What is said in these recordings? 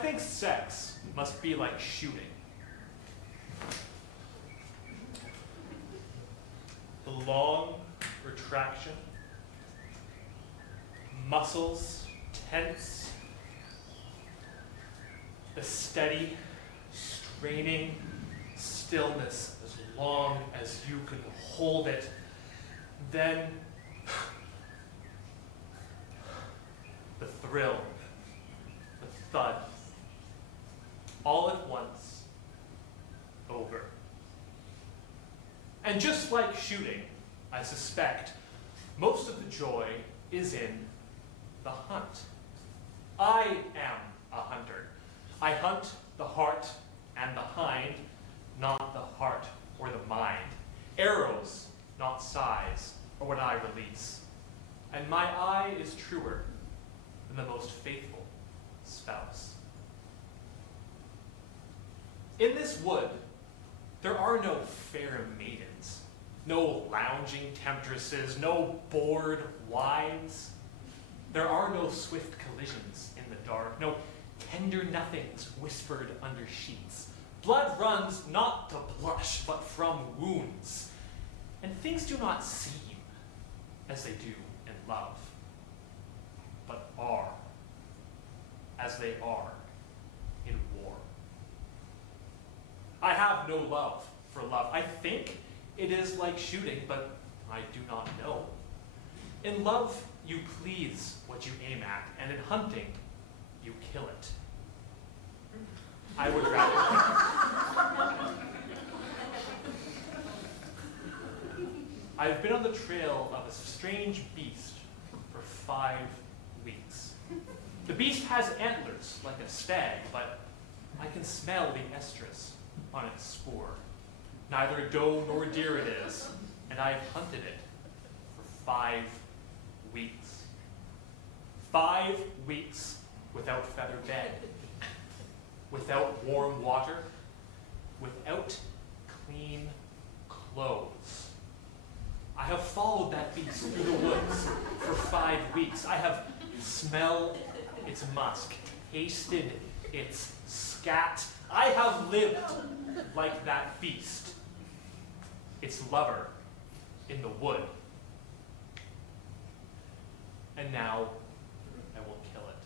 think sex must be like shooting. The long retraction, muscles tense, the steady, straining stillness as long as you can hold it, then the thrill, the thud, all at once, over. And just like shooting, I suspect, most of the joy is in the hunt. I am a hunter. I hunt the heart and the hind, not the heart or the mind. Arrows, not sighs, or what I release. And my eye is truer than the most faithful spouse. In this wood, there are no fair maidens, no lounging temptresses, no bored wives. There are no swift collisions in the dark, no tender nothings whispered under sheets. Blood runs not to blush, but from wounds. And things do not seem as they do in love, but are as they are in war. I have no love for love. I think it is like shooting, but I do not know. In love, you please what you aim at, and in hunting, you kill it. I would rather. I've been on the trail of a strange beast for 5 weeks. The beast has antlers like a stag, but I can smell the estrus on its spoor. Neither doe nor deer it is, and I have hunted it for 5 weeks. 5 weeks without feather bed, without warm water, without clean clothes. I have followed that beast through the woods for 5 weeks. I have smelled its musk, tasted its scat. I have lived like that beast, its lover in the wood. And now I will kill it.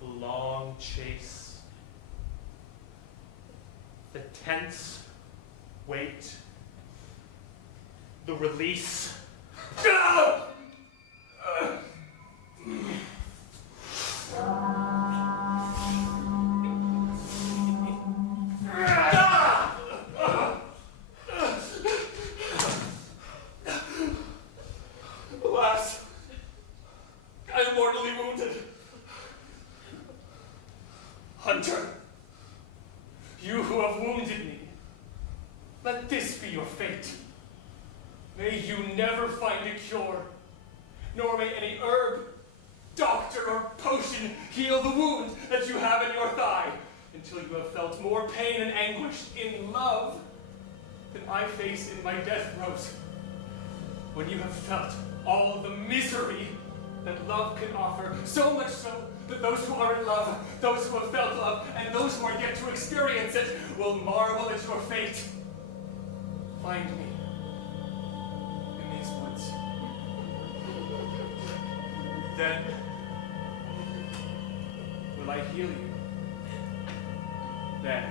The long chase, the tense wait, the release. Alas, I am mortally wounded. Hunter, you who have wounded me, let this be your fate. May you never find a cure, nor may any herb, doctor, or potion heal the wound that you have in your thigh, until you have felt more pain and anguish in love than I face in my death throes. When you have felt all the misery that love can offer, so much so that those who are in love, those who have felt love, and those who are yet to experience it will marvel at your fate. Find me in these woods. Then will I heal you. Then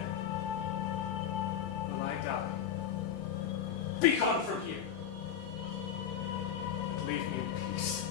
will I die. Be gone from here. And leave me in peace.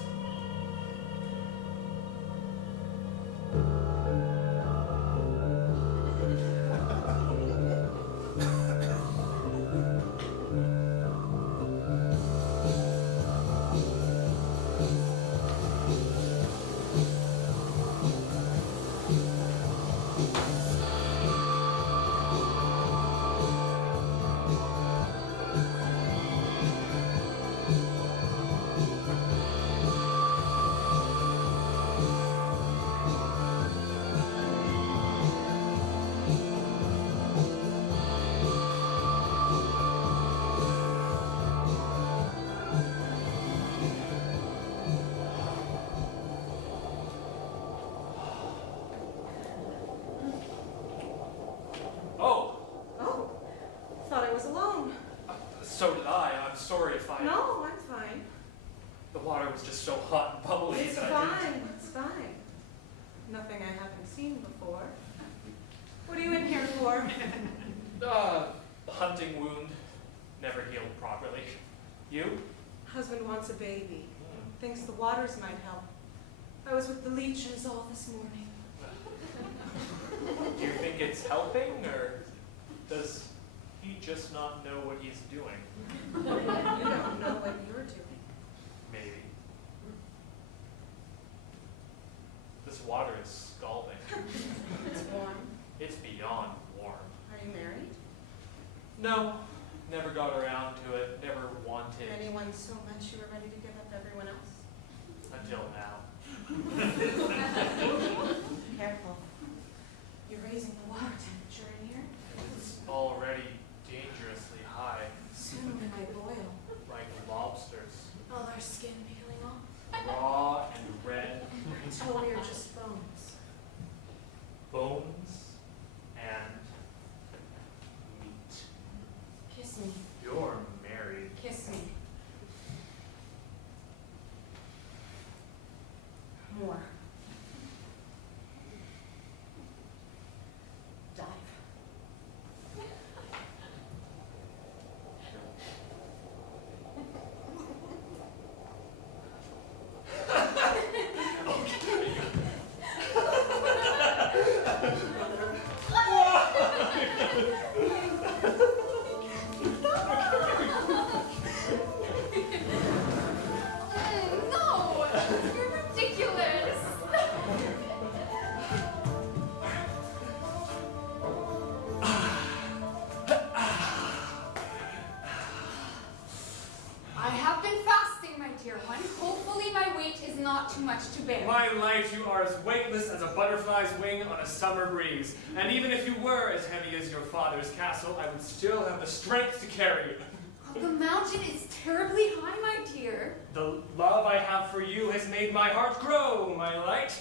I. I'm sorry if I... No, I'm fine. The water was just so hot and bubbly It's that fine, it's fine. Nothing I haven't seen before. What are you in here for? Hunting wound. Never healed properly. You? Husband wants a baby. Thinks the waters might help. I was with the leeches all this morning. Do you think it's helping, or does he just not know what he's doing? You don't know what you're doing. Maybe. This water is scalding. It's warm. It's beyond warm. Are you married? No, never got around to it, never wanted. Anyone so much you were ready to give up everyone else? Until now. Careful. You're raising the water temperature in here. It's already dangerously high, Soon we might boil. like lobsters. All our skin peeling off. Raw and red. Until we are just bones. Bones and meat. Kiss me. You're married. Kiss me. More. Dive. No! You're ridiculous! I have been fasting, my dear one. Hopefully my weight is not too much to bear. My life, you are as weightless as a butterfly's wing on a summer breeze. And even if you were as heavy as your father's castle, I would still have the strength to carry you. The mountain is terribly high, my dear. The love I have for you has made my heart grow, my light.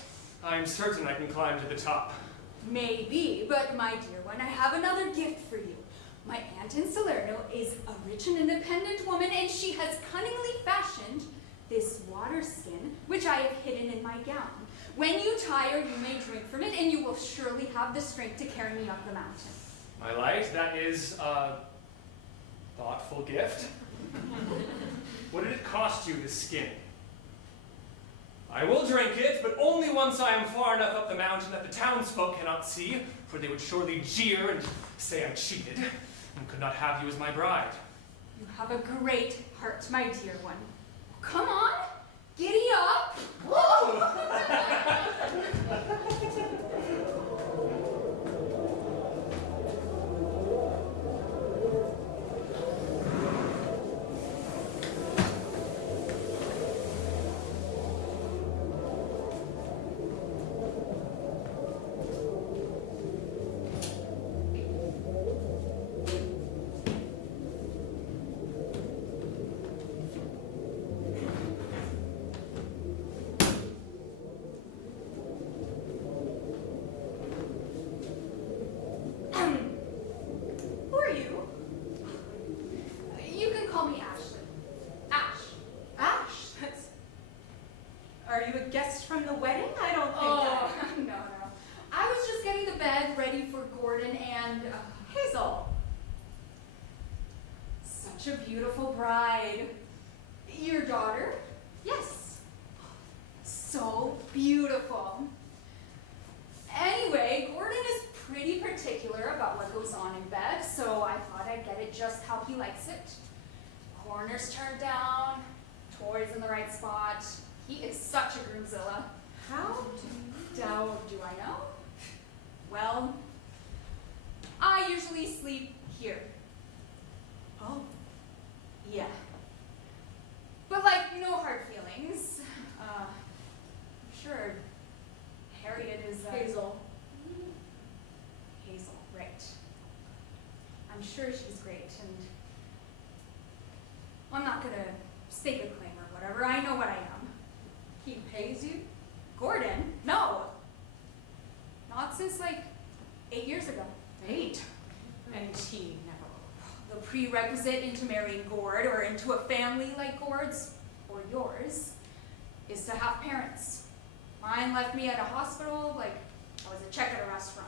I am certain I can climb to the top. Maybe, but my dear one, I have another gift for you. My aunt in Salerno is a rich and independent woman, and she has cunningly fashioned this water skin, which I have hidden in my gown. When you tire, you may drink from it, and you will surely have the strength to carry me up the mountain. My light, that is a thoughtful gift. What did it cost you, this skin? I will drink it, but only once I am far enough up the mountain that the townsfolk cannot see, for they would surely jeer and say I cheated, and could not have you as my bride. You have a great heart, my dear one. Come on, giddy up. Who are you? You can call me Ashley. Ash. Ash, that's... Are you a guest from the wedding? I don't think Oh, no. I was just getting the bed ready for Gordon and Hazel. such a beautiful bride. Your daughter? Yes. So beautiful. Anyway, Gordon is pretty particular about what goes on in bed, so I thought I'd get it just how he likes it. Corners turned down, toys in the right spot. He is such a groomzilla. How Do I know? Well, I usually sleep here. Oh. Yeah. But like, no hard feelings. Sure, Harriet is... Hazel. Hazel, right. I'm sure she's great, and I'm not gonna stake a claim or whatever. I know what I am. He pays you? Gordon? No! Not since like 8 years ago. 8. And he never... The prerequisite into marrying Gord or into a family like Gord's or yours is to have parents. Mine left me at a hospital like I was a check at a restaurant.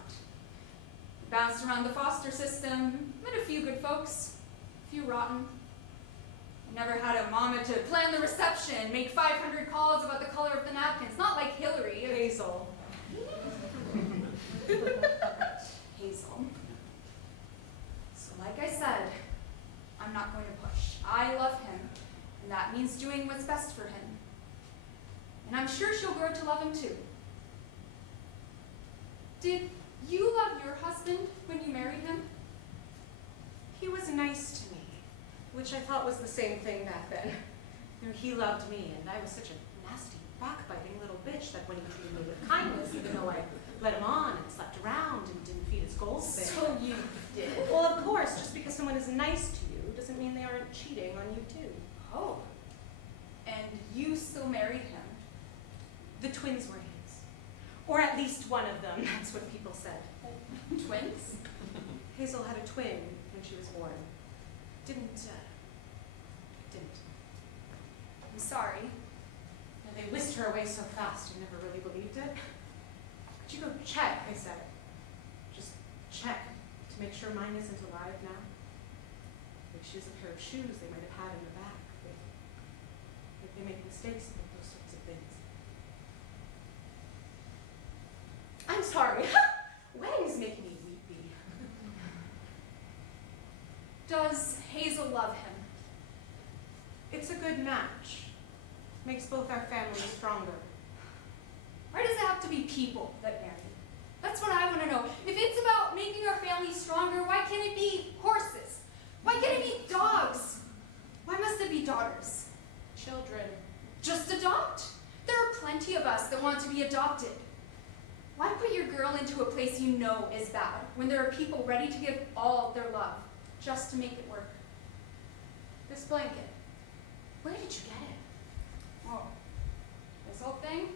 Bounced around the foster system, met a few good folks, a few rotten. I never had a mama to plan the reception, make 500 calls about the color of the napkins, not like Hillary. Hazel. Hazel. So like I said, I'm not going to push. I love him, and that means doing what's best for him. And I'm sure she'll grow to love him too. Did you love your husband when you married him? He was nice to me, which I thought was the same thing back then. You know, he loved me, and I was such a nasty, backbiting little bitch that when he treated me with kindness, even though I led him on and slept around and didn't feed his goldfish. So you did? Well, of course, just because someone is nice to you doesn't mean they aren't cheating on you too. Oh. And you still married him? The twins were his. Or at least one of them, that's what people said. Twins? Hazel had a twin when she was born. Didn't. I'm sorry. And they whisked her away so fast, I never really believed it. Could you go check, I said. Just check to make sure mine isn't alive now. Like she was a pair of shoes they might have had in the back. They make mistakes and make those sorts of things. I'm sorry. Weddings make me weepy. Does Hazel love him? It's a good match. Makes both our families stronger. Why does it have to be people that marry? That's what I want to know. If it's about making our families stronger, why can't it be horses? Why can't it be dogs? Why must it be daughters? Children. Just adopt. There are plenty of us that want to be adopted. Why put your girl into a place you know is bad when there are people ready to give all their love just to make it work? This blanket. Where did you get it? Oh, this whole thing?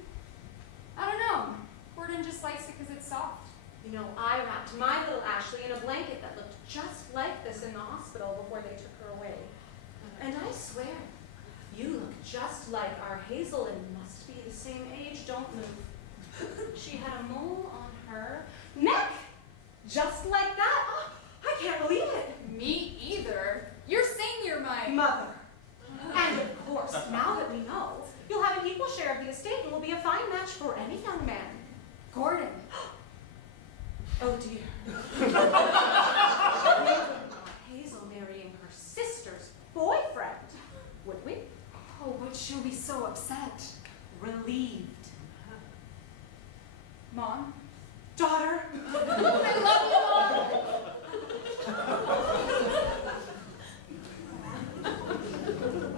I don't know. Gordon just likes it because it's soft. You know, I wrapped my little Ashley in a blanket that looked just like this in the hospital before they took her away. And I swear, you look just like our Hazel and must be the same age. Don't move. She had a mole on her neck, just like that. Oh, I can't believe it. Me either. You're saying you're my Mother. And of course, now that we know, you'll have an equal share of the estate and will be a fine match for any young man. Gordon. Oh dear. We would not Hazel marrying her sister's boyfriend, would we? Oh, but she'll be so upset. Relieved. Mom? Daughter. I love you, Mom!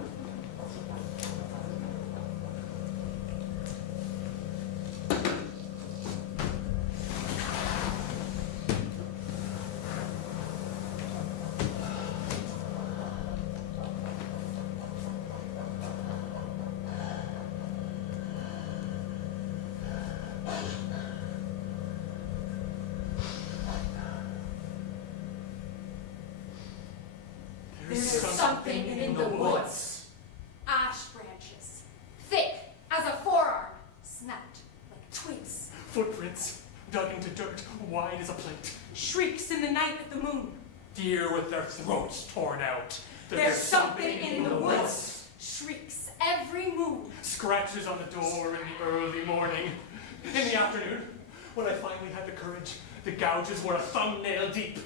There's something in the woods. Ash branches. Thick as a forearm. Snapped like twigs. Footprints dug into dirt, wide as a plate. Shrieks in the night at the moon. Deer with their throats torn out. There's something in the woods. Shrieks every moon. Scratches on the door in the early morning. In the afternoon, when I finally had the courage, the gouges were a thumbnail deep.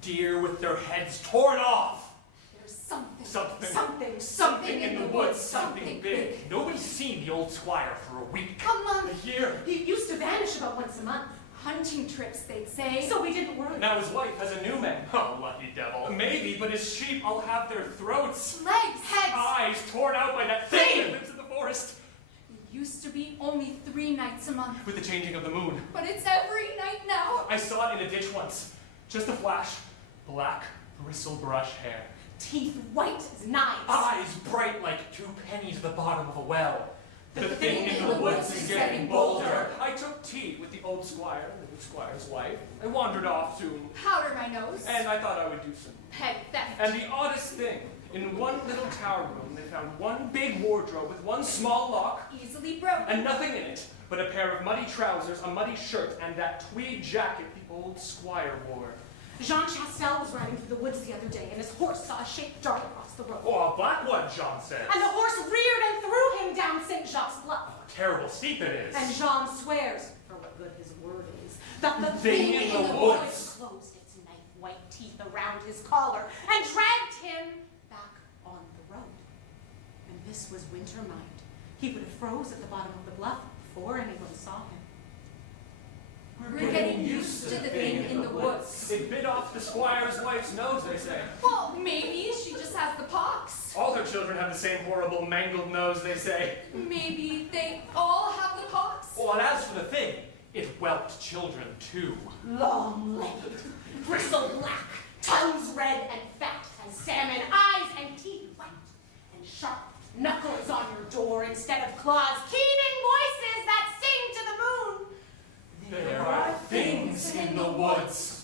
Deer with their heads torn off. There's something. Something in the woods. Something big. Nobody's seen the old squire for a week. A month. A year. He used to vanish about once a month. Hunting trips, they'd say. So we didn't worry. Now his wife has a new man. Oh, lucky devil. Maybe, but his sheep all have their throats, Legs, heads. eyes torn out by that thing that lives in the forest. It used to be only 3 nights a month. With the changing of the moon. But it's every night now. I saw it in a ditch once. Just a flash. Black bristle-brush hair. Teeth white as knives. Eyes bright like 2 pennies at the bottom of a well. The thing in the woods is getting bolder. I took tea with the old squire and the new squire's wife, and wandered off to... Powder my nose. And I thought I would do some... Petty theft. And the oddest thing, in one little tower room, they found one big wardrobe with one small lock, Easily broken. and nothing in it but a pair of muddy trousers, a muddy shirt, and that tweed jacket the old squire wore. Jean Chastel was riding through the woods the other day, and his horse saw a shape dart across the road. Oh, a black one, Jean says. And the horse reared and threw him down St. Jacques' Bluff. Terrible steep it is. And Jean swears, for what good his word is, that the Thing in the woods closed its knife-white teeth around his collar and dragged him back on the road. And this was winter night. He would have froze at the bottom of the bluff before anyone saw him. We're getting used to the thing in the woods. It bit off the squire's wife's nose, they say. Well, maybe she just has the pox. All her children have the same horrible mangled nose, they say. Maybe they all have the pox. Well, and as for the thing, it whelped children too. Long-legged, bristle-black, tongues red and fat, and salmon eyes and teeth white, and sharp knuckles on your door instead of claws, keening voices that sing to the moon. There are things in the woods.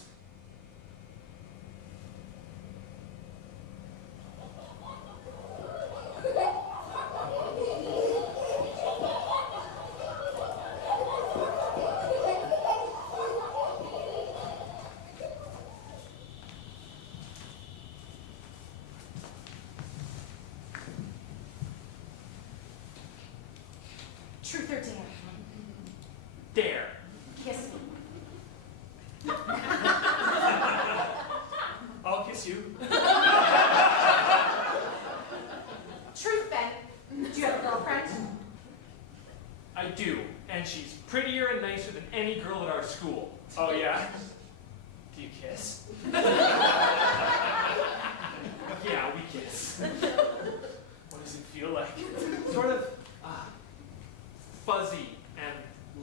Truth or dare? Dare. Kiss me. I'll kiss you. Truth, then. Do you have a girlfriend? I do, and she's prettier and nicer than any girl at our school. Oh, yeah? Do you kiss? Yeah, we kiss. What does it feel like? Sort of fuzzy and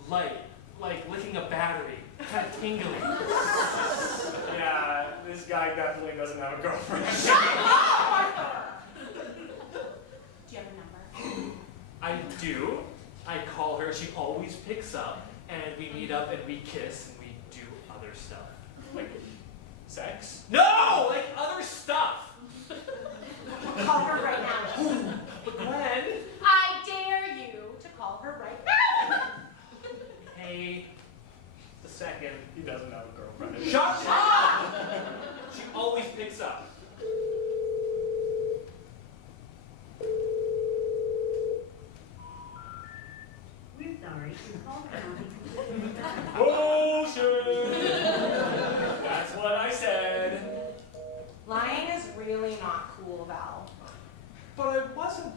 light, like licking a battery, kind of tingly. Yeah, this guy definitely doesn't have a girlfriend. Shut up, Arthur! Do you have a number? I do. I call her, she always picks up, and we meet up and we kiss and we do other stuff. Like sex? No! Like other stuff! Call her right now. But Gwen! I dare you to call her right now. Hey, the second. He doesn't have a girlfriend. Shut up! She always picks up. We're sorry, your call cannot be Bullshit! That's what I said. Lying is really not cool, Val. But I wasn't.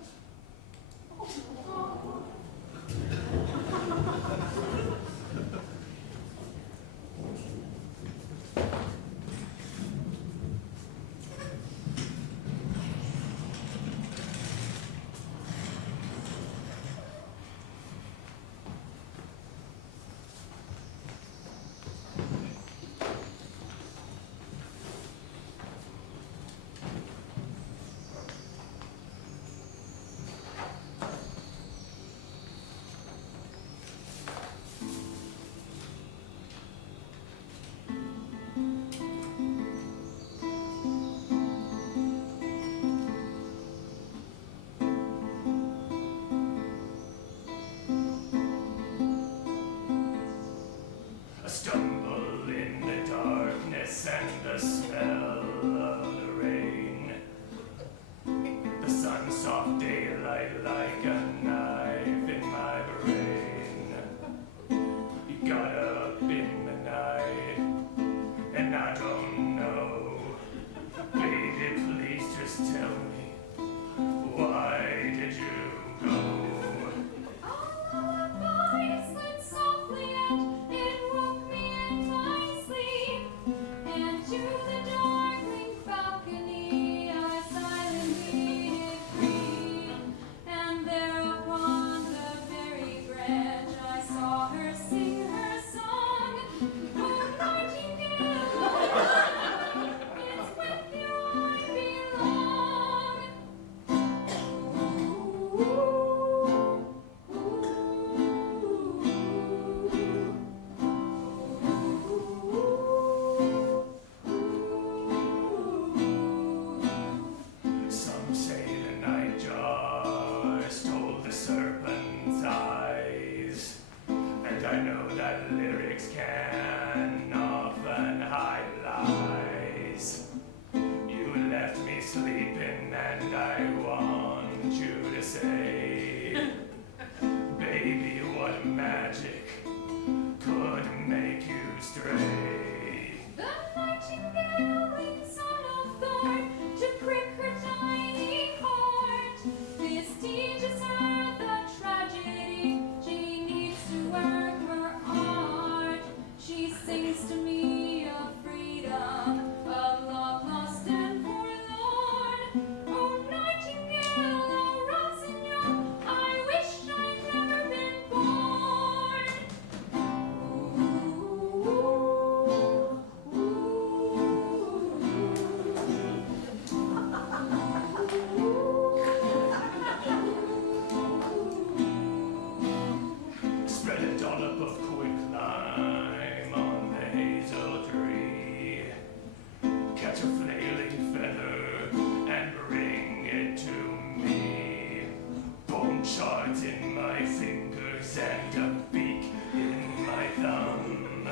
legs and a beak in my thumb.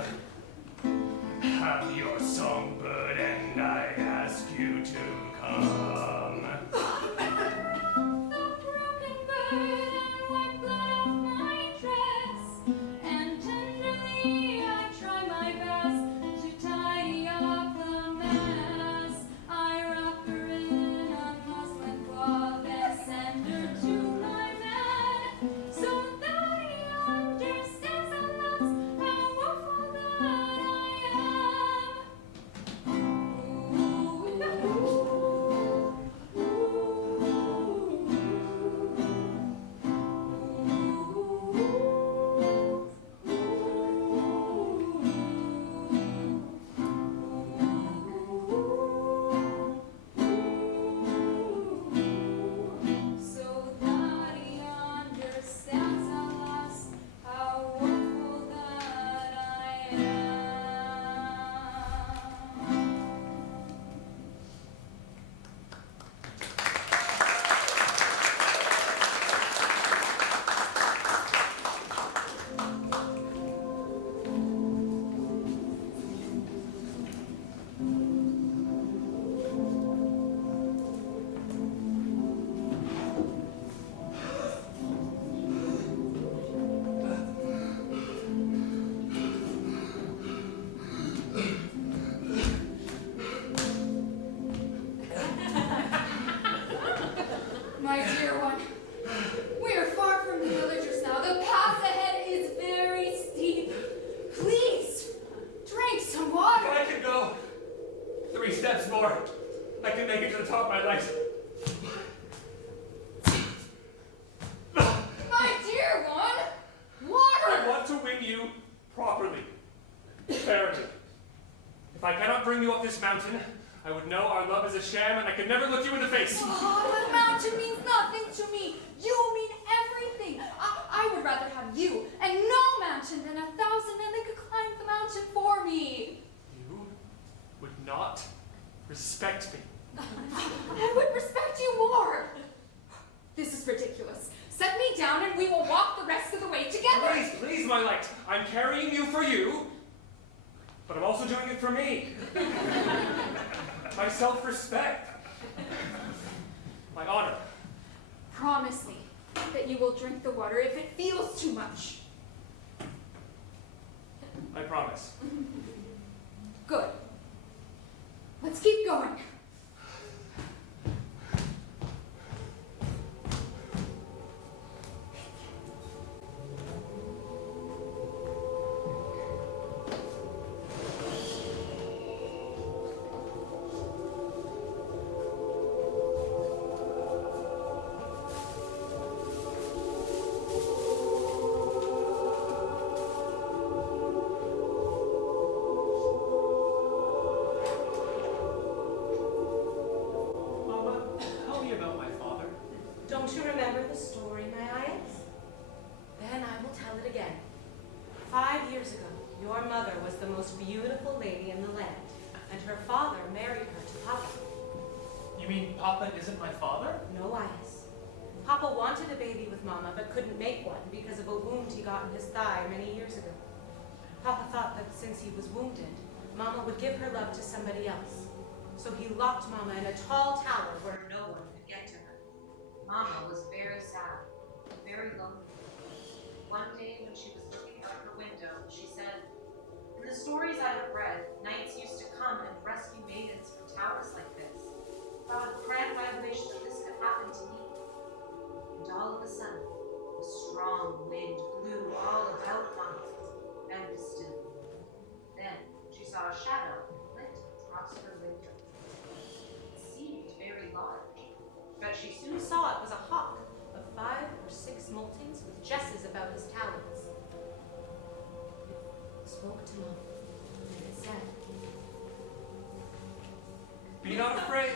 I'm your songbird and I ask you to come. The broken bird and wipe blood off my dress, and tenderly I try my best to tidy up the mess. I wrap her in a muslin cloth and send her to my man, so that he understands at last how woeful that I am. So that he understands at last how woeful that I am. My dear one, we are far from the villagers now. The path ahead is very steep. Please, drink some water. If I could go 3 steps more, I can make it to the top of my legs. My dear one, I water. want to win you properly. Fairly. If I cannot bring you up this mountain, I would know our love is a sham and I could never look you in the face. Oh, the mountain means nothing to me. You mean everything. I would rather have you and no mountain than 1,000 men that could climb the mountain for me. You would not respect me. I would respect you more. This is ridiculous. Set me down and we will walk the rest of the way together. Please, please, my light. I'm carrying you for you, but I'm also doing it for me. My self-respect. My honor. Promise me that you will drink the water if it feels too much. I promise. Good. Let's keep going. Don't you remember the story, my eyes? Then I will tell it again. 5 years ago, your mother was the most beautiful lady in the land, and her father married her to Papa. You mean Papa isn't my father? No, eyes. Papa wanted a baby with Mama, but couldn't make one because of a wound he got in his thigh many years ago. Papa thought that since he was wounded, Mama would give her love to somebody else. So he locked Mama in a tall tower where no one could get to her. Mama was very sad, very lonely. One day when she was looking out her window, she said, "In the stories I have read, knights used to come and rescue maidens from towers like this. God, grant my wish that this could happen to me." And all of a sudden, a strong wind blew all about Mama and was still. Then she saw a shadow flit across her window. It seemed very large. But she soon saw it was a hawk of 5 or 6 moltings with jesses about his talons. It spoke to Mama, and it said, Be not afraid.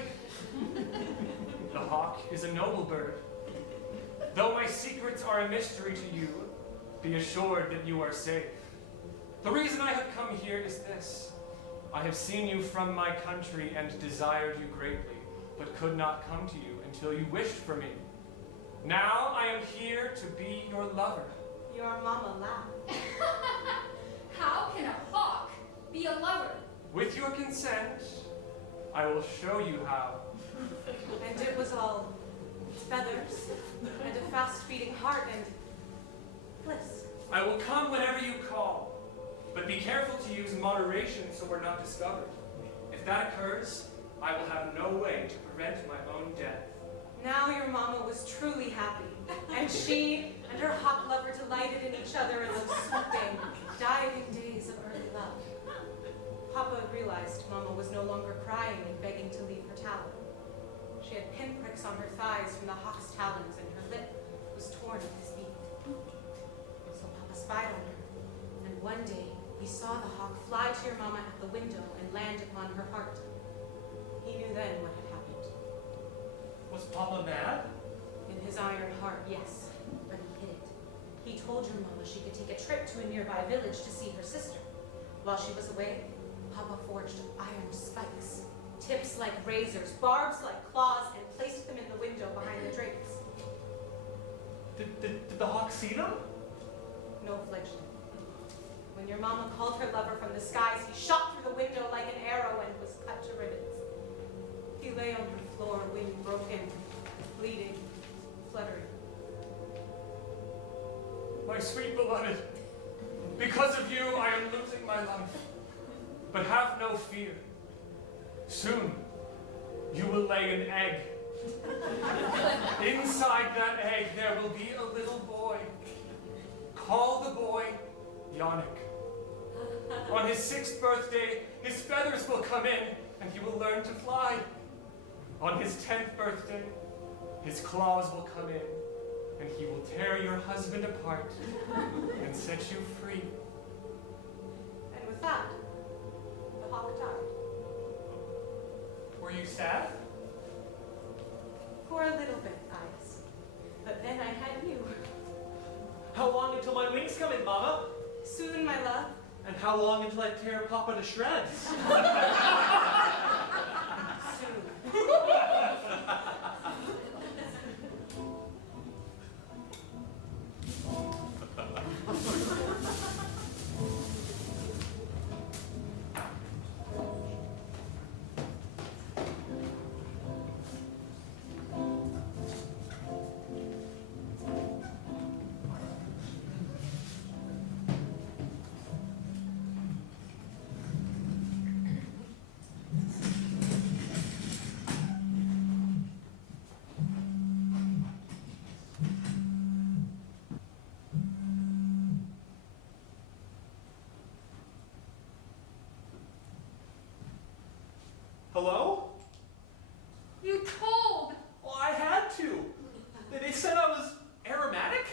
The hawk is a noble bird. Though my secrets are a mystery to you, be assured that you are safe. The reason I have come here is this. I have seen you from my country and desired you greatly, but could not come to you until you wished for me. Now I am here to be your lover. Your mama laughed. How can a hawk be a lover? With your consent, I will show you how. And it was all feathers and a fast-beating heart and bliss. I will come whenever you call, but be careful to use moderation so we're not discovered. If that occurs, I will have no way to prevent my own death. Now your mama was truly happy, and she and her hawk lover delighted in each other in those swooping, diving days of early love. Papa realized Mama was no longer crying and begging to leave her talon. She had pinpricks on her thighs from the hawk's talons, and her lip was torn with his beak. So Papa spied on her, and one day he saw the hawk fly to your mama at the window and land upon her heart. He knew then what had happened. Was Papa mad? In his iron heart, yes, but he hid it. He told your mama she could take a trip to a nearby village to see her sister. While she was away, Papa forged iron spikes, tips like razors, barbs like claws, and placed them in the window behind the drapes. Did the hawk see them? No fledgling. When your mama called her lover from the skies, he shot through the window like an arrow and was cut to ribbons. He lay on the floor, wing broken, bleeding, fluttering. My sweet beloved, because of you, I am losing my life. But have no fear. Soon, you will lay an egg. Inside that egg, there will be a little boy. Call the boy Yonec. On his 6th birthday, his feathers will come in, and he will learn to fly. On his 10th birthday, his claws will come in, and he will tear your husband apart and set you free. And with that, the hawk died. Were you sad? For a little bit, Ice. But then I had you. How long until my wings come in, Mama? Soon, my love. And how long until I tear Papa to shreds? Soon. Hello? You told! Well, I had to. They said I was aromatic?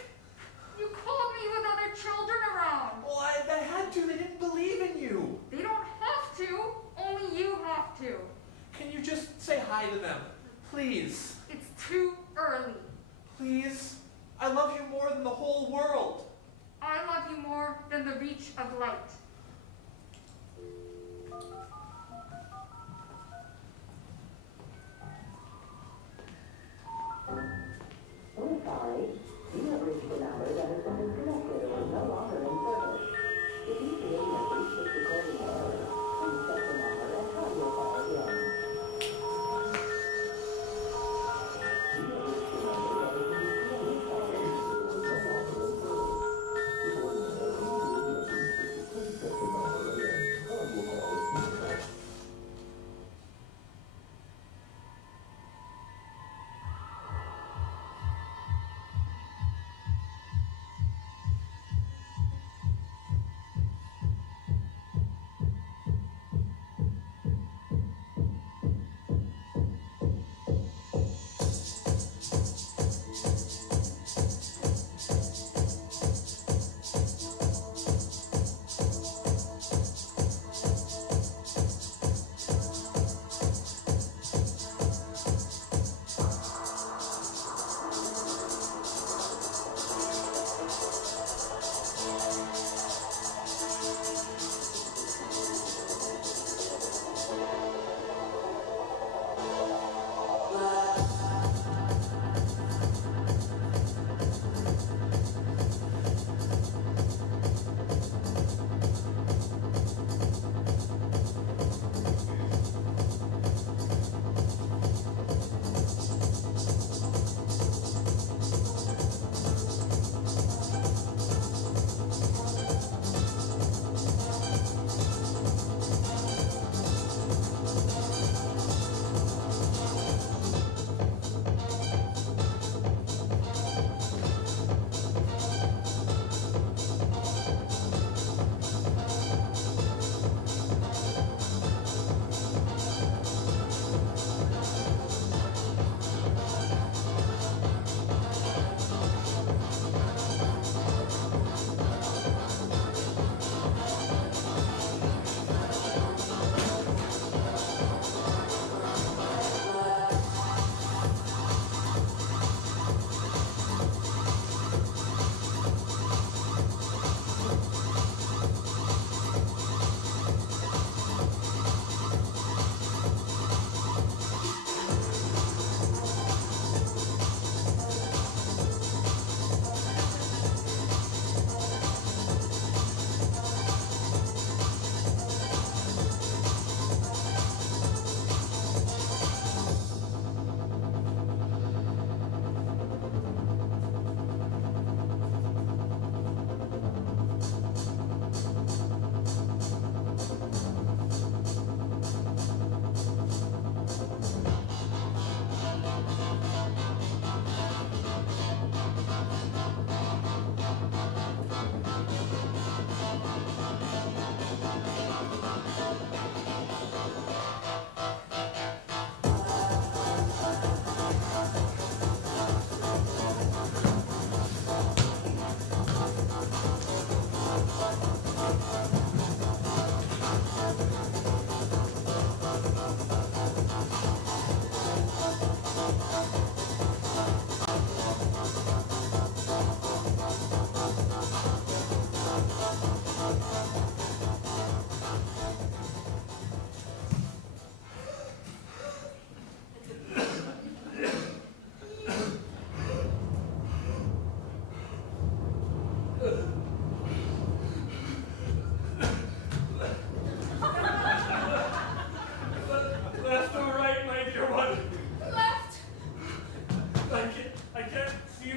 You called me with other children around. Well, I had to. They didn't believe in you. They don't have to. Only you have to. Can you just say hi to them? Please. It's too early. Please. I love you more than the whole world. I love you more than the reach of light. We're sorry. You have reached a number that has been disconnected or is no longer in service. If you feel you have reached this recording error, please check the number and try your call again. You have reached a number that has been disconnected or is no longer in service. Please check the number again. Try your call again.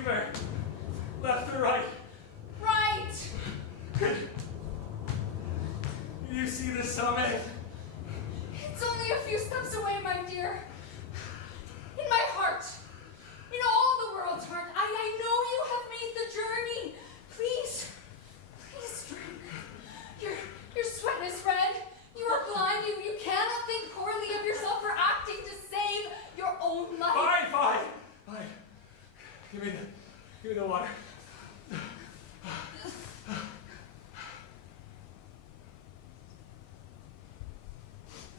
fever. Left or right? Right! Good. You see the summit? It's only a few steps away, my dear. In my heart, in all the world's heart, I know you have made the journey. Please, please drink. Your sweat is red. You are blind. You cannot think poorly of yourself for acting to save your own life. Fine. Give me the water.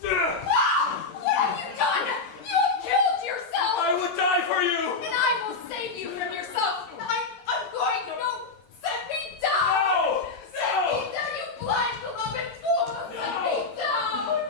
What have you done? You have killed yourself! I would die for you! And I will save you from yourself! I'm going to... No! Set me down! No! Set me down, you blind, beloved fool! Set me down!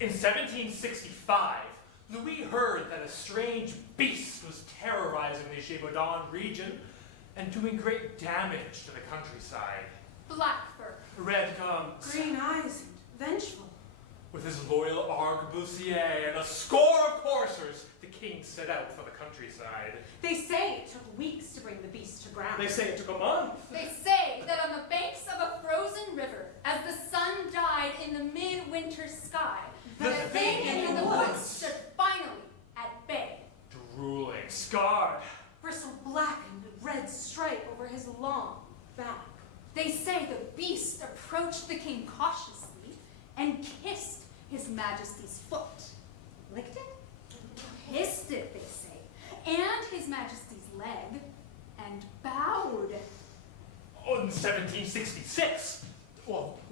In 1765, Louis heard that a strange beast was terrorizing the Gévaudan region and doing great damage to the countryside. Black fur. Red comes, Green eyes and vengeful. with his loyal arquebusier and a score of coursers, the king set out for the countryside. They say it took weeks to bring the beast to ground. They say it took a month. They say that on the banks of a frozen river, as the sun died in the midwinter sky, The thing in the woods stood finally at bay. Drooling, Scarred. Bristle blackened with red stripe over his long back. They say the beast approached the king cautiously and kissed his majesty's foot. Licked it? Kissed it, they say, and his majesty's leg, and bowed. In 1766,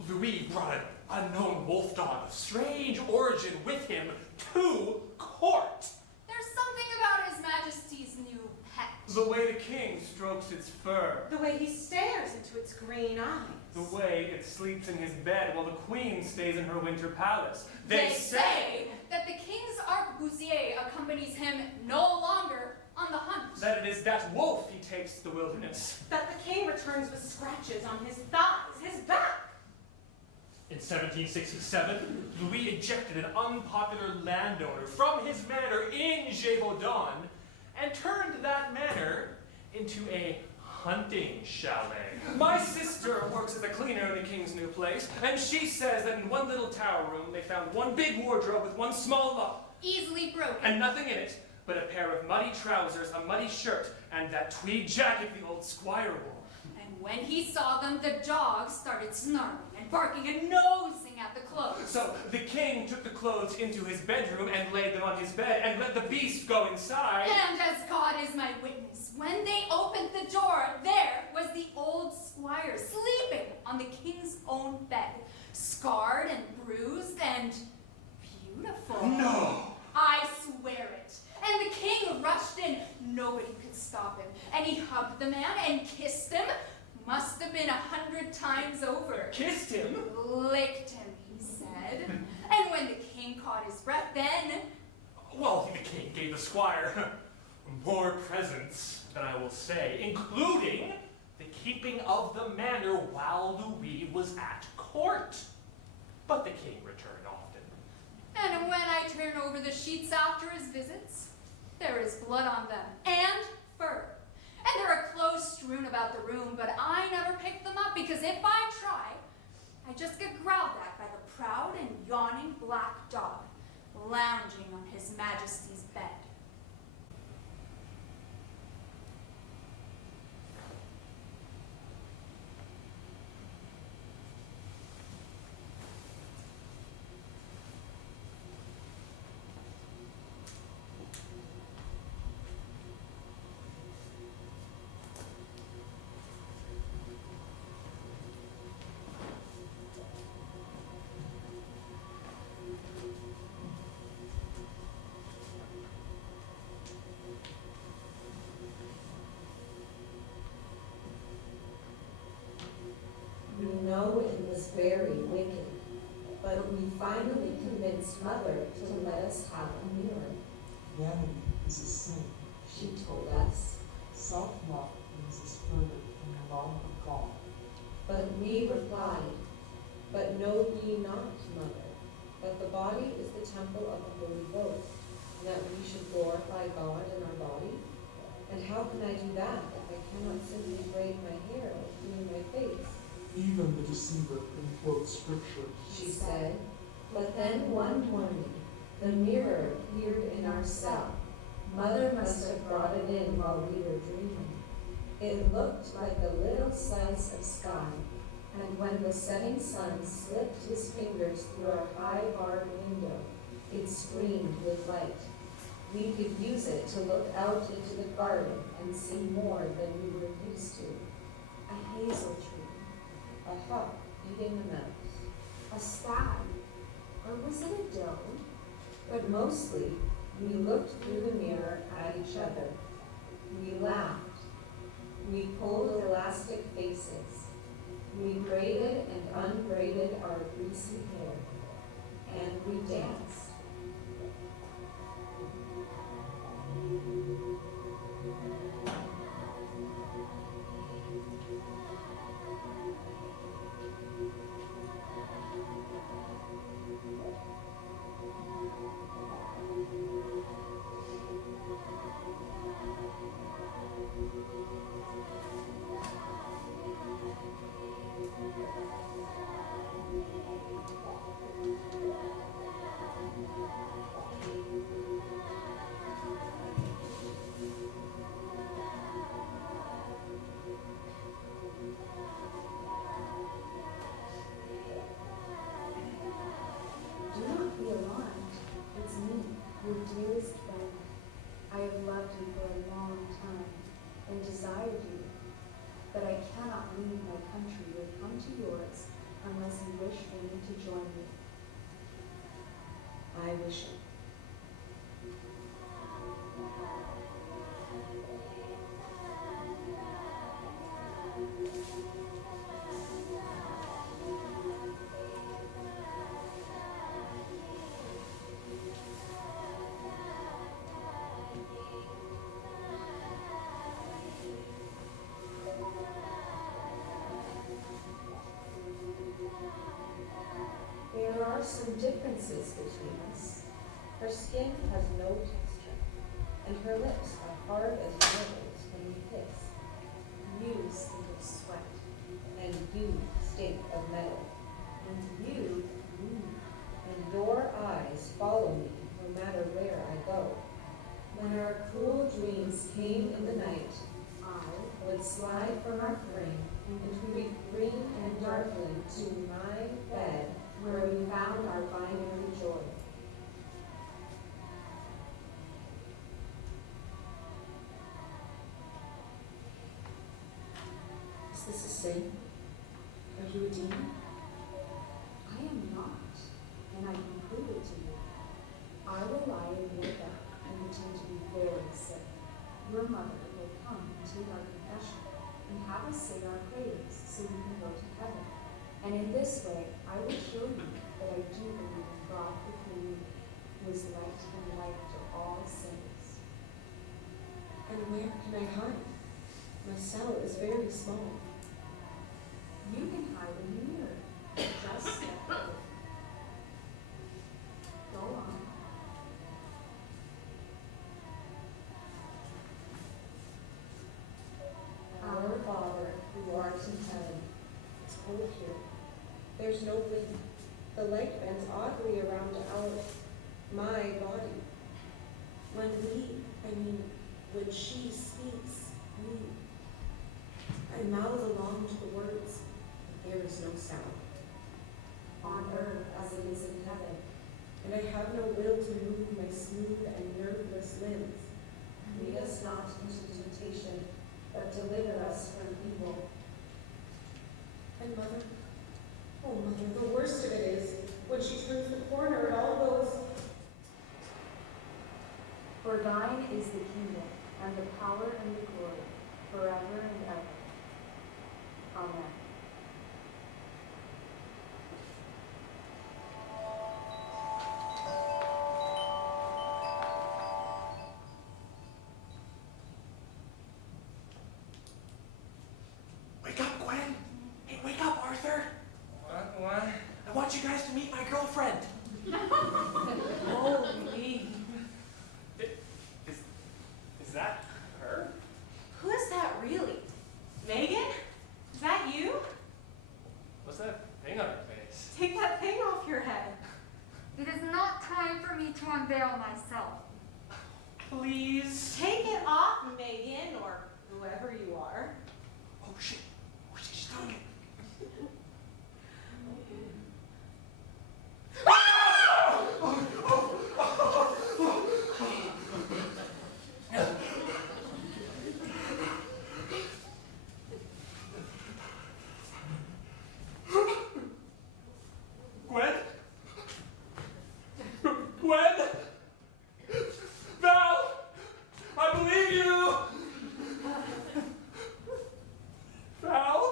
Louis brought an unknown wolf dog of strange origin with him to court. There's something about his majesty's new pet. The way the king strokes its fur. The way he stares into its green eyes. The way it sleeps in his bed while the queen stays in her winter palace. They say that the king's arquebusier accompanies him no longer on the hunt. that it is that wolf he takes to the wilderness. That the king returns with scratches on his thighs, his back. In 1767, Louis ejected an unpopular landowner from his manor in Gévaudan and turned that manor into a hunting chalet. My sister works as a cleaner in the king's new place, and she says that in one little tower room they found one big wardrobe with one small lock, Easily broken. and nothing in it but a pair of muddy trousers, a muddy shirt, and that tweed jacket the old squire wore. And when he saw them, the dog started snarling and barking and nosing at the clothes. So the king took the clothes into his bedroom and laid them on his bed and let the beast go inside. And as God is my witness, when they opened the door, there was the old squire sleeping on the king's own bed, scarred and bruised and beautiful. No! I swear it. And the king rushed in. Nobody could stop him. And he hugged the man and kissed him. Must have been 100 times over. Kissed him? Licked him, he said. And when the king caught his breath, then... Well, the king gave the squire more presents than I will say, including the keeping of the manor while Louis was at court. But the king returned often. And when I turn over the sheets after his visits, there is blood on them, and fur. And there are clothes strewn about the room, but I never pick them up because if I try, I just get growled at by the proud and yawning black dog lounging on his majesty's bed. his mother to let us have a Milun. Vanity is a sin. She told us. Self-love brings us further from the love of God. But we replied, But know ye not, mother, that the body is the temple of the Holy Ghost, and that we should glorify God in our body? And how can I do that if I cannot simply braid my hair or clean my face? Even the deceiver can quote scripture. She said. But then one morning, the mirror appeared in our cell. Mother must have brought it in while we were dreaming. It looked like a little slice of sky, and when the setting sun slipped his fingers through our high-barred window, it screamed with light. We could use it to look out into the garden and see more than we were used to. A hazel tree, a hawk eating a mouse, a stag, or was it a doe? But mostly, we looked through the mirror at each other. We laughed. We pulled elastic faces. We braided and unbraided our greasy hair. And we danced. Dearest friend, I have loved you for a long time and desired you, but I cannot leave my country or come to yours unless you wish for me to join you. I wish it. There are some differences between us. Her skin has no texture, and her lips are hard as marbles when we kiss. You stink of sweat, and you stink of metal, and you, and your eyes follow me no matter where I go. When our cruel dreams came in the night, I would slide from our frame, and we would green and darkling to my bed, where we found our binary joy. Is this a sin? Are you a demon? I am not, and I can prove it to you. I will lie in your bed and pretend to be very sick. Your mother will come and take our confession and have us say our prayers so we can go to heaven. And in this way, I will show you that I do believe in God the Creator, who is light and life to all sinners. And where can I hide? My cell is very small. You can hide in the mirror. Just step forward. Go on. Our Father, who art in heaven, it's cold here. There's no wind. The light bends oddly around my body. When when she speaks, I mouth along to the words, but there is no sound. On earth as it is in heaven, and I have no will to move my smooth and nerveless limbs. Lead us not into temptation, but deliver us from evil. And Mother, oh Mother, the worst of it is, when she turns the corner, it all goes. For thine is the kingdom, and the power and the glory, forever and ever. Amen. want you guys to meet my girlfriend. Holy. Is that her? Who is that really? Megan? Is that you? What's that thing on her face? Take that thing off your head. It is not time for me to unveil myself. Please. Take it off, Megan, or whoever you are. Oh shit. She's doing it. Gwen? Gwen? Val! I believe you! Val?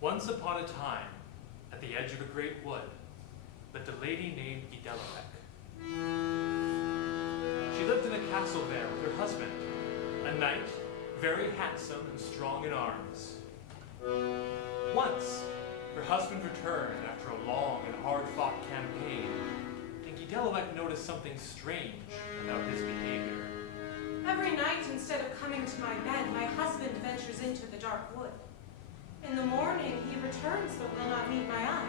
Once upon a time, at the edge of a great wood, lived a lady named Yonec. She lived in a castle there with her husband, a knight, very handsome and strong in arms. Once, her husband returned after a long and hard-fought campaign, and Yonec noticed something strange about his behavior. Every night, instead of coming to my bed, my husband ventures into the dark wood. In the morning, he returns but will not meet my eye.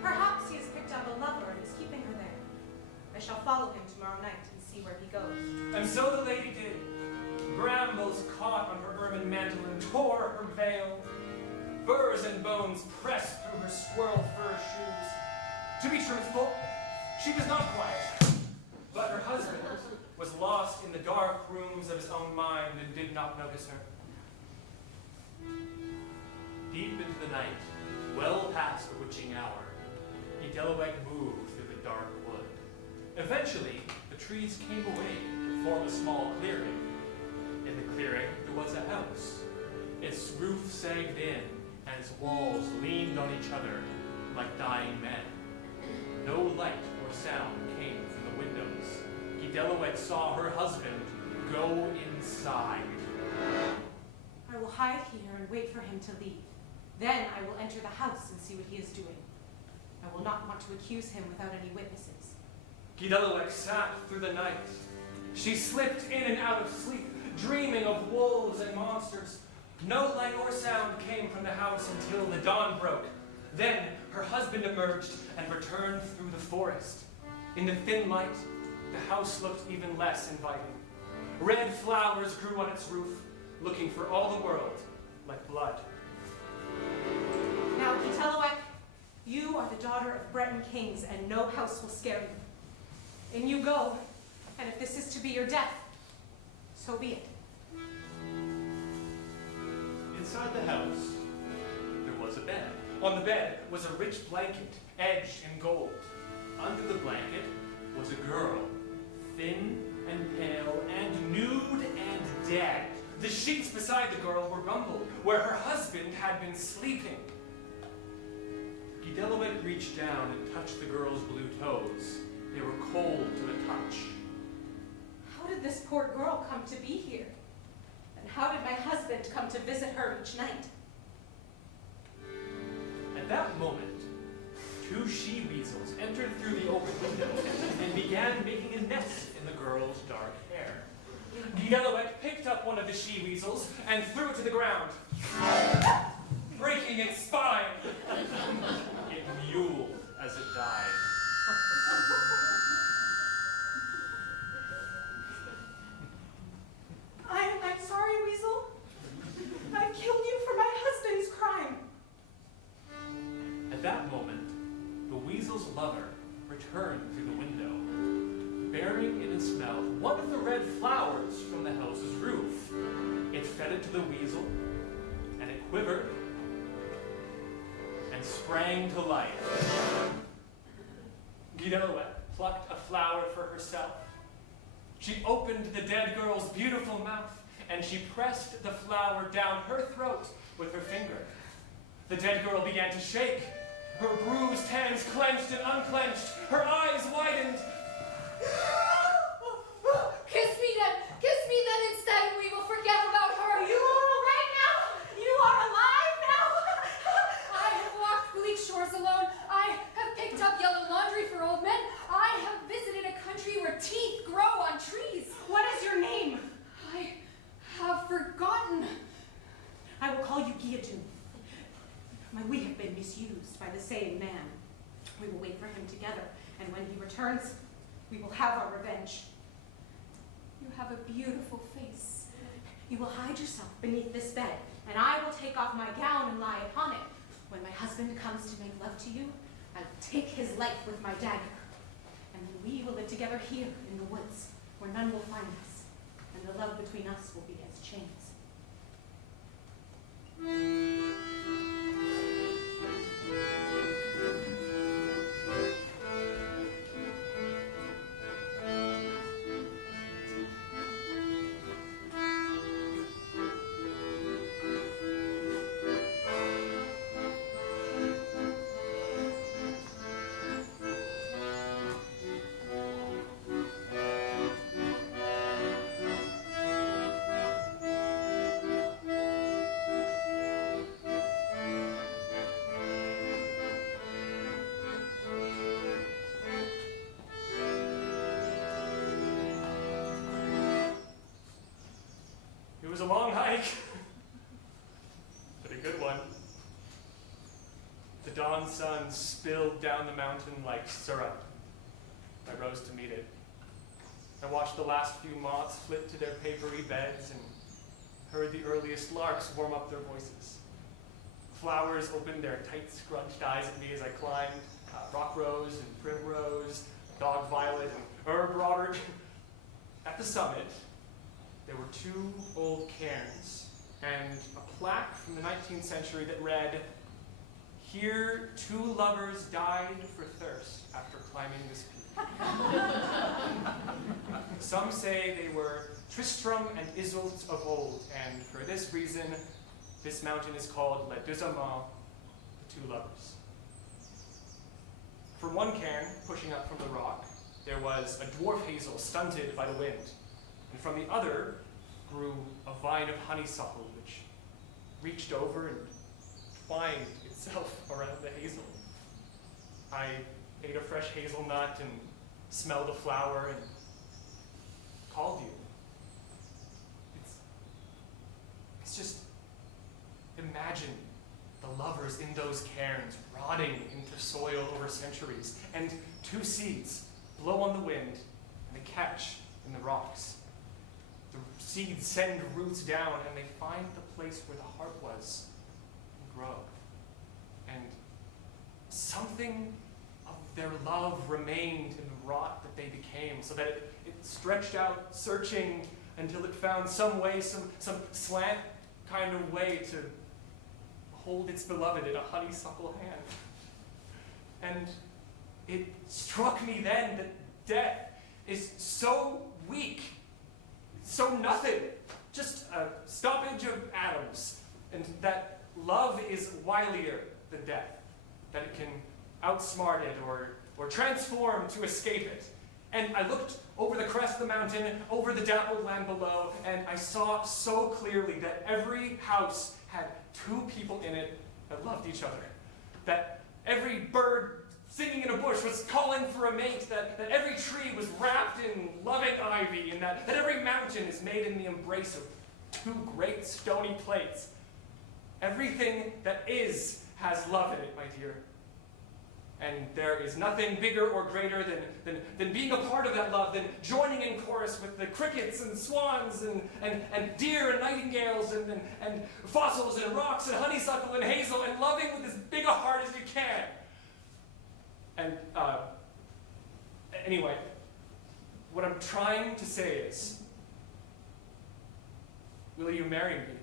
Perhaps he has picked up a lover and is keeping her there. I shall follow him tomorrow night and see where he goes. And so the lady did. Brambles caught on her ermine mantle and tore her veil. Burrs and bones pressed through her squirrel fur shoes. To be truthful, she was not quiet. But her husband was lost in the dark rooms of his own mind and did not notice her. Deep into the night, well past the witching hour, Yonec moved through the dark wood. Eventually, the trees came away to form a small clearing. In the clearing, there was a house. Its roof sagged in, and its walls leaned on each other like dying men. No light or sound came from the windows. Yonec saw her husband go inside. I will hide here and wait for him to leave. Then I will enter the house and see what he is doing. I will not want to accuse him without any witnesses. Yonec sat through the night. She slipped in and out of sleep, dreaming of wolves and monsters. No light or sound came from the house until the dawn broke. Then her husband emerged and returned through the forest. In the thin light, the house looked even less inviting. Red flowers grew on its roof, looking for all the world like blood. Now, Yonec, you are the daughter of Breton kings, and no house will scare you. In you go, and if this is to be your death, so be it. Inside the house, there was a bed. On the bed was a rich blanket, edged in gold. Under the blanket was a girl, thin and pale and nude and dead. The sheets beside the girl were rumpled, where her husband had been sleeping. Yonec reached down and touched the girl's blue toes. They were cold to the touch. How did this poor girl come to be here? And how did my husband come to visit her each night? At that moment, two she-weasels entered through the open window and began making a nest in the girl's dark hair. Yonec picked up one of the she-weasels and threw it to the ground, breaking its spine. It mewled as it died. I'm sorry, Weasel. I killed you for my husband's crime. At that moment, the weasel's lover returned through the window, bearing in its mouth one of the red flowers from the house's roof. It fed it to the weasel, and it quivered and sprang to life. Guigemar plucked a flower for herself. She opened the dead girl's beautiful mouth, and she pressed the flower down her throat with her finger. The dead girl began to shake. Her bruised hands clenched and unclenched. Her eyes widened. Kiss me then instead, and we will forget about her. You are all right now? You are alive now? I have walked bleak shores alone. I have picked up yellow laundry for old men. I have visited a country where teeth grow on trees. What is your name? I have forgotten. I will call you Guigemar. We have been misused by the same man. We will wait for him together, and when he returns, we will have our revenge. You have a beautiful face. You will hide yourself beneath this bed, and I will take off my gown and lie upon it. When my husband comes to make love to you, I will take his life with my dagger. And then we will live together here in the woods, where none will find us, and the love between us will be as chains. It was a long hike, but a good one. The dawn sun spilled down the mountain like syrup. I rose to meet it. I watched the last few moths flit to their papery beds and heard the earliest larks warm up their voices. Flowers opened their tight scrunched eyes at me as I climbed. Rock rose and primrose, dog violet and herb Robert. At the summit, there were 2 old cairns and a plaque from the 19th century that read, "Here 2 lovers died for thirst after climbing this peak." Some say they were Tristram and Isolde of old, and for this reason, this mountain is called Deus Amans, the 2 lovers. From one cairn, pushing up from the rock, there was a dwarf hazel stunted by the wind, and from the other grew a vine of honeysuckle which reached over and twined itself around the hazel. I ate a fresh hazelnut and smelled a flower and called you. It's just, imagine the lovers in those cairns rotting into soil over centuries, and 2 seeds blow on the wind and they catch in the rocks. The seeds send roots down and they find the place where the heart was and grow. And something of their love remained in the rot that they became, so that it stretched out, searching until it found some way, some slant kind of way to hold its beloved in a honeysuckle hand. And it struck me then that death is so weak, so nothing, just a stoppage of atoms, and that love is wilier than death, that it can outsmart it or transform to escape it. And I looked over the crest of the mountain, over the dappled land below, and I saw so clearly that every house had 2 people in it that loved each other, that every bird singing in a bush was calling for a mate, that every tree was wrapped in loving ivy, and that every mountain is made in the embrace of 2 great stony plates. Everything that is has love in it, my dear. And there is nothing bigger or greater than being a part of that love, than joining in chorus with the crickets and swans and deer and nightingales and fossils and rocks and honeysuckle and hazel, and loving with as big a heart as you can. And anyway, what I'm trying to say is, will you marry me?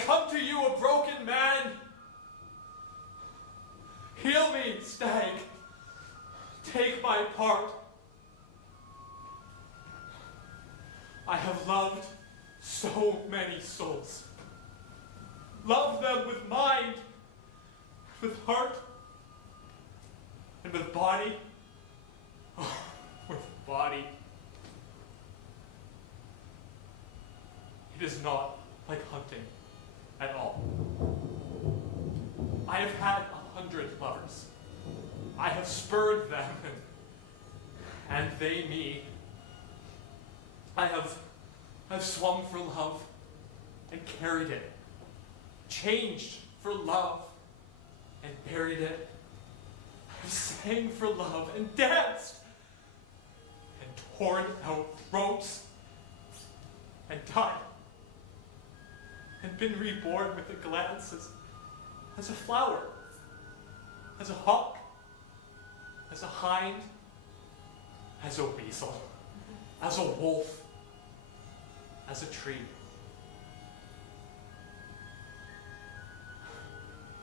come to you a broken man. Heal me, stag. Take my part. I have loved so many souls. Loved them with mind, with heart, and with body. Oh, with body. It is not like hunting at all. I have had 100 lovers. I have spurred them, and they me. I've swum for love and carried it, changed for love and buried it. I've sang for love and danced and torn out throats and died and been reborn with a glance as a flower, as a hawk, as a hind, as a weasel, as a wolf, as a tree.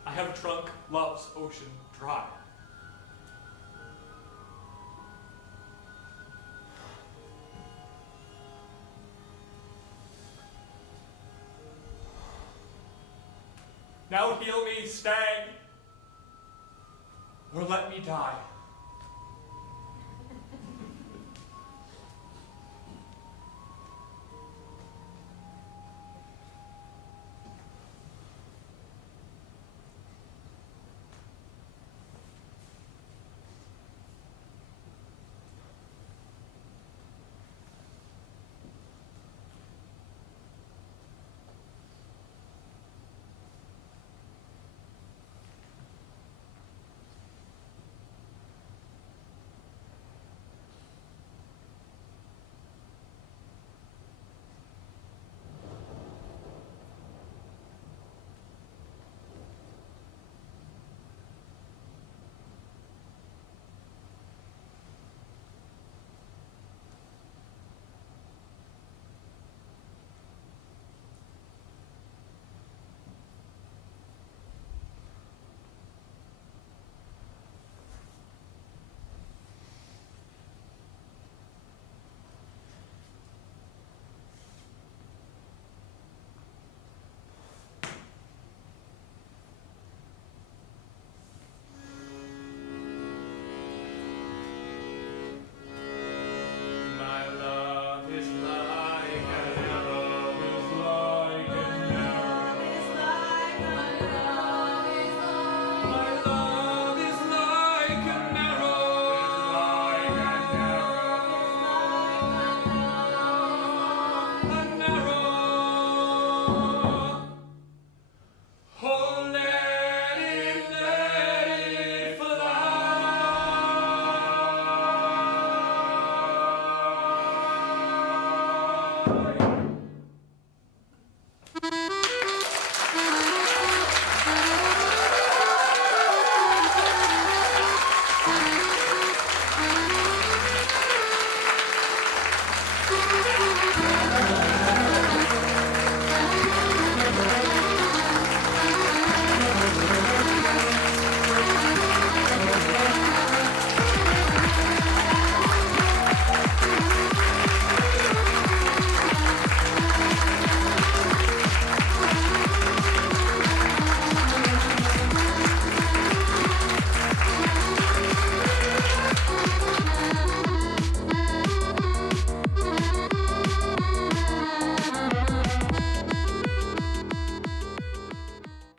I have drunk love's ocean dry. Now heal me, stag, or let me die.